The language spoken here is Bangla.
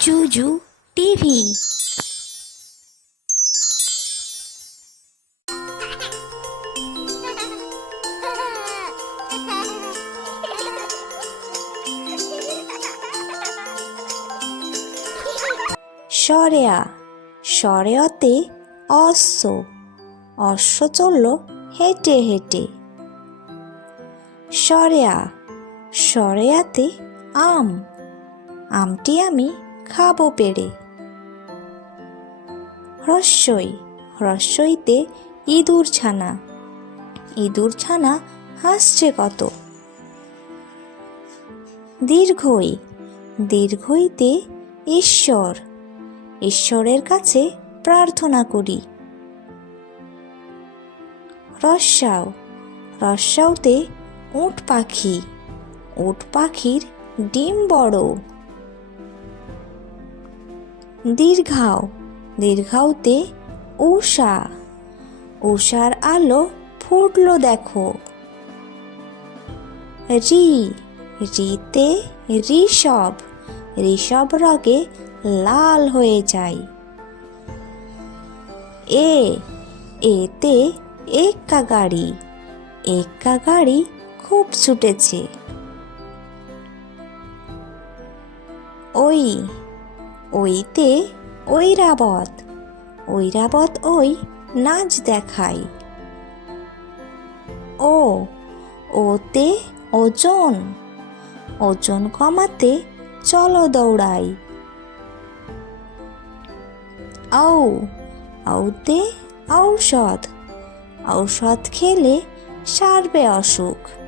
জুজু টিভি। সরেয়া সরেয়াতে অশ্ব, অশ্ব চলল হেঁটে হেঁটে। সরেয়া সরেয়াতে আম, আমটি আমি খাবো পেড়ে। হ্রস্বই হ্রস্বইতে ইঁদুর ছানা, ইঁদুর ছানা হাসছে কত। দীর্ঘই দীর্ঘইতে ঈশ্বর, ঈশ্বরের কাছে প্রার্থনা করি। রস্যাও রস্যাওতে উট পাখি, উট পাখির ডিম বড়। দীর্ঘাও দীর্ঘাওতে উষা, উষার আলো ফুটলো দেখো। রি রিতে ঋষভ, ঋষভ রাগে লাল হয়ে যায়। এতে এক্কা গাড়ি, এক্কা গাড়ি খুব ছুটেছে। ওইতে ঐরাবত, ঐরাবত ওই নাচ দেখায়। ওতে ওজন, ওজন কমাতে চলো দৌড়াই। ঔতে ঔষধ, ঔষধ খেলে সারবে অসুখ।